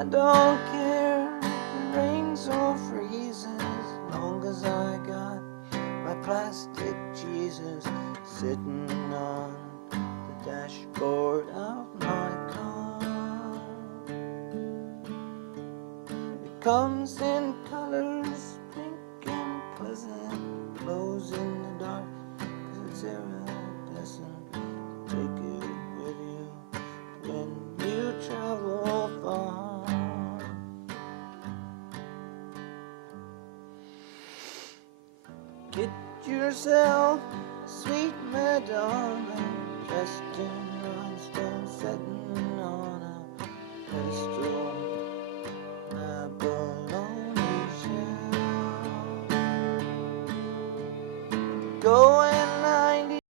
I don't care if it rains or freezes, long as I got my plastic Jesus sitting on the dashboard of my car. It comes in colors, pink and pleasant, glows in the dark, 'cause it's iridescent. Take it with you when you travel far. Get yourself a sweet Madonna,